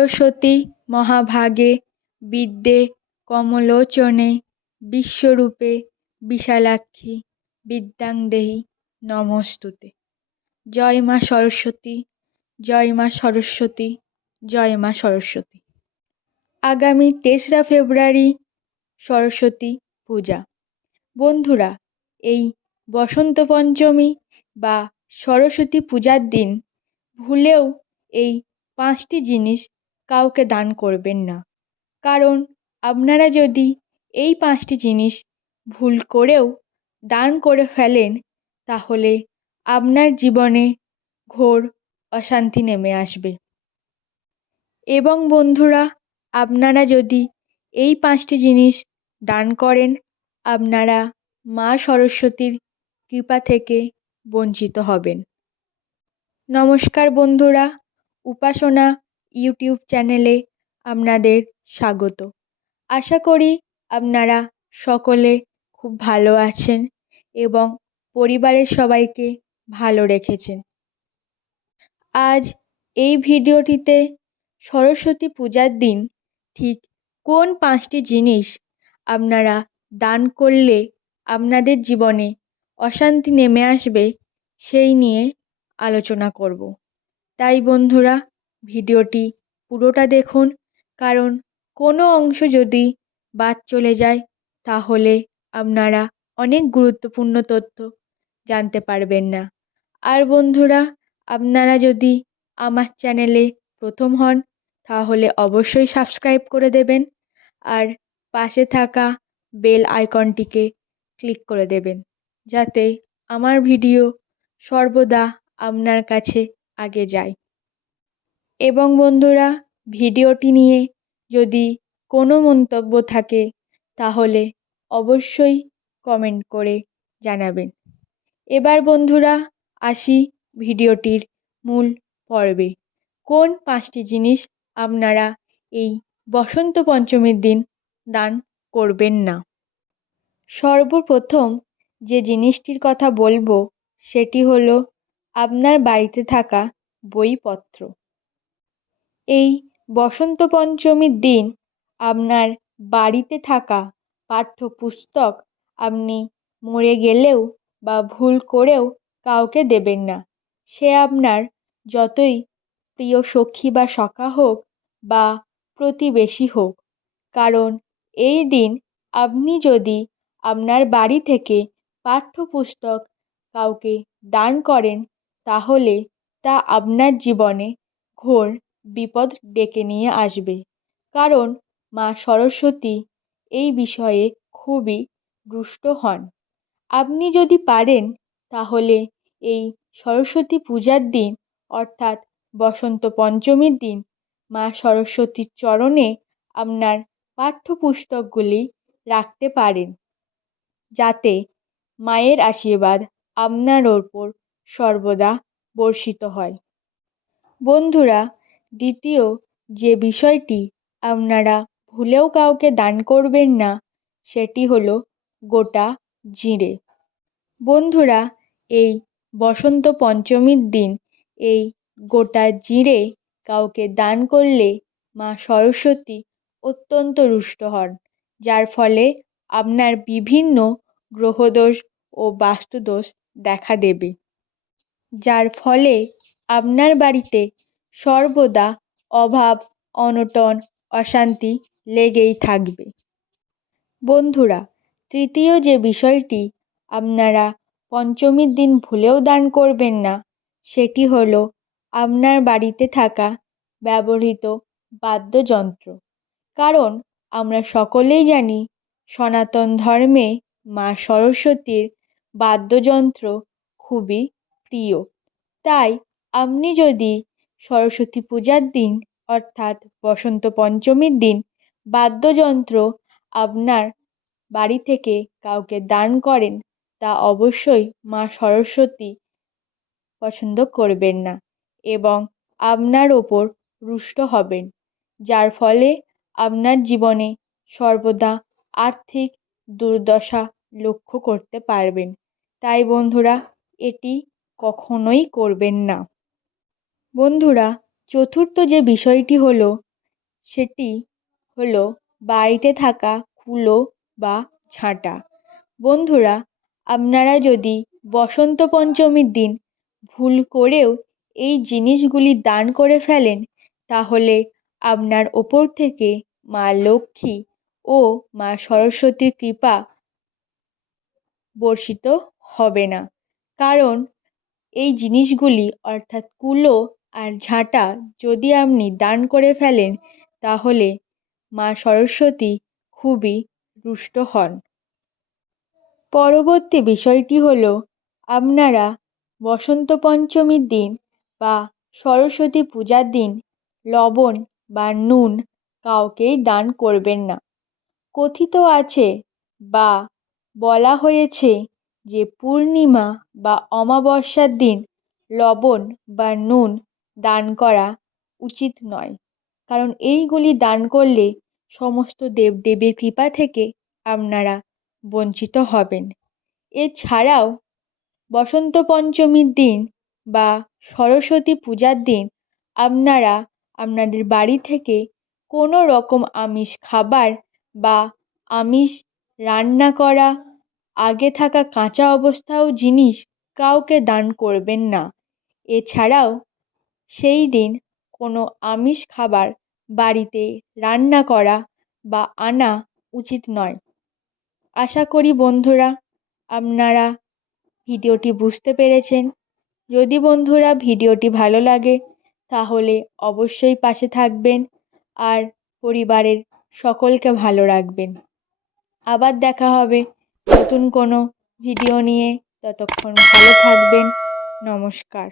সরস্বতী মহাভাগে বিদ্যে কমলোচনে বিশ্বরূপে বিশালাক্ষী বিদ্যাং দেহি নমস্তুতে। জয় মা সরস্বতী, জয় মা সরস্বতী, জয় মা সরস্বতী। আগামী তেসরা ফেব্রুয়ারি সরস্বতী পূজা। বন্ধুরা, এই বসন্ত পঞ্চমী বা সরস্বতী পূজার দিন ভুলেও এই পাঁচটি জিনিস কাউকে দান করবেন না। কারণ আপনারা যদি এই পাঁচটি জিনিস ভুল করেও দান করে ফেলেন, তাহলে আপনার জীবনে ঘোর অশান্তি নেমে আসবে। এবং বন্ধুরা, আপনারা যদি এই পাঁচটি জিনিস দান করেন, আপনারা মা সরস্বতীর কৃপা থেকে বঞ্চিত হবেন। নমস্কার বন্ধুরা, উপাসনা ইউটিউব চ্যানেলে আপনাদের স্বাগত। আশা করি আপনারা সকলে খুব ভালো আছেন এবং পরিবারের সবাইকে ভালো রেখেছেন। আজ এই ভিডিওটিতে সরস্বতী পূজার দিন ঠিক কোন পাঁচটি জিনিস আপনারা দান করলে আপনাদের জীবনে অশান্তি নেমে আসবে সেই নিয়ে আলোচনা করব। তাই বন্ধুরা ভিডিওটি পুরোটা দেখুন, কারণ কোনো অংশ যদি বাদ চলে যায়, তাহলে আপনারা অনেক গুরুত্বপূর্ণ তথ্য জানতে পারবেন না। আর বন্ধুরা, আপনারা যদি আমার চ্যানেলে প্রথম হন, তাহলে অবশ্যই সাবস্ক্রাইব করে দেবেন আর পাশে থাকা বেল আইকনটিকে ক্লিক করে দেবেন, যাতে আমার ভিডিও সর্বদা আপনার কাছে আগে যায়। এবং বন্ধুরা, ভিডিওটি নিয়ে যদি কোনো মন্তব্য থাকে, তাহলে অবশ্যই কমেন্ট করে জানাবেন। এবার বন্ধুরা, আসি ভিডিওটির মূল পর্বে। কোন পাঁচটি জিনিস আপনারা এই বসন্ত পঞ্চমীর দিন দান করবেন না? সর্বপ্রথম যে জিনিসটির কথা বলব, সেটি হলো আপনার বাড়িতে থাকা বইপত্র। এই বসন্ত পঞ্চমীর দিন আপনার বাড়িতে থাকা পাঠ্যপুস্তক আপনি মরে গেলেও বা ভুল করেও কাউকে দেবেন না। সে আপনার যতই প্রিয় সখী বা সখা হোক বা প্রতিবেশী হোক। কারণ এই দিন আপনি যদি আপনার বাড়ি থেকে পাঠ্যপুস্তক কাউকে দান করেন, তাহলে তা আপনার জীবনে ঘোর বিপদ ডেকে নিয়ে আসবে। কারণ মা সরস্বতী এই বিষয়ে খুবই রুষ্ট হন। আপনি যদি পারেন, তাহলে এই সরস্বতী পূজার দিন, অর্থাৎ বসন্ত পঞ্চমীর দিন, মা সরস্বতীর চরণে আপনার পাঠ্যপুস্তকগুলি রাখতে পারেন। যাতে মায়ের আশীর্বাদ আপনার ওপর সর্বদা বর্ষিত হয়। বন্ধুরা দ্বিতীয়, যে বিষয়টি আপনারা ভুলেও কাউকে দান করবেন না, সেটি হলো গোটা জিরে বন্ধুরা, এই বসন্ত পঞ্চমীর দিন, এই গোটা জিরে কাউকে দান করলে মা সরস্বতী অত্যন্ত রুষ্ট হন, যার ফলে আপনার বিভিন্ন গ্রহদোষ ও বাস্তুদোষ দেখা দেবে। যার ফলে আপনার বাড়িতে সর্বদা অভাব, অনটন, অশান্তি লেগেই থাকবে। বন্ধুরা, তৃতীয় যে বিষয়টি আপনারা পঞ্চমীর দিন ভুলেও দান করবেন না, সেটি হল আপনার বাড়িতে থাকা ব্যবহৃত বাদ্যযন্ত্র। কারণ আমরা সকলেই জানি, সনাতন ধর্মে মা সরস্বতীর বাদ্যযন্ত্র খুবই প্রিয়। তাই আপনি যদি সরস্বতী পূজার দিন, অর্থাৎ বসন্ত পঞ্চমীর দিন, বাদ্যযন্ত্র আপনার বাড়ি থেকে কাউকে দান করেন, তা অবশ্যই মা সরস্বতী পছন্দ করবেন না এবং আপনার ওপর রুষ্ট হবেন, যার ফলে আপনার জীবনে সর্বদা আর্থিক দুর্দশা লক্ষ্য করতে পারবেন। তাই বন্ধুরা, এটি কখনোই করবেন না। বন্ধুরা, চতুর্থ যে বিষয়টি হলো, সেটি হলো বাড়িতে থাকা কুলো বা ঝাঁটা। বন্ধুরা, আপনারা যদি বসন্ত পঞ্চমীর দিন ভুল করেও এই জিনিসগুলি দান করে ফেলেন, তাহলে আপনার ওপর থেকে মা লক্ষ্মী ও মা সরস্বতীর কৃপা বর্ষিত হবে না। কারণ এই জিনিসগুলি, অর্থাৎ কুলো আর ঝাঁটা যদি আপনি দান করে ফেলেন, তাহলে মা সরস্বতী খুবই রুষ্ট হন। পরবর্তী বিষয়টি হলো, আপনারা বসন্ত পঞ্চমীর দিন বা সরস্বতী পূজার দিন লবণ বা নুন কাউকেই দান করবেন না। কথিত আছে বা বলা হয়েছে যে পূর্ণিমা বা অমাবস্যার দিন লবণ বা নুন দান করা উচিত নয়। কারণ এইগুলি দান করলে সমস্ত দেবদেবীর কৃপা থেকে আপনারা বঞ্চিত হবেন। এছাড়াও বসন্ত পঞ্চমীর দিন বা সরস্বতী পূজার দিন আপনারা আপনাদের বাড়ি থেকে কোনো রকম আমিষ খাবার বা আমিষ রান্না করা, আগে থাকা কাঁচা অবস্থাও জিনিস কাউকে দান করবেন না। এছাড়াও সেই দিন কোনো আমিষ খাবার বাড়িতে রান্না করা বা আনা উচিত নয়। আশা করি বন্ধুরা, আপনারা ভিডিওটি বুঝতে পেরেছেন। যদি বন্ধুরা ভিডিওটি ভালো লাগে, তাহলে অবশ্যই পাশে থাকবেন আর পরিবারের সকলকে ভালো রাখবেন। আবার দেখা হবে নতুন কোনো ভিডিও নিয়ে। ততক্ষণ ভালো থাকবেন। নমস্কার।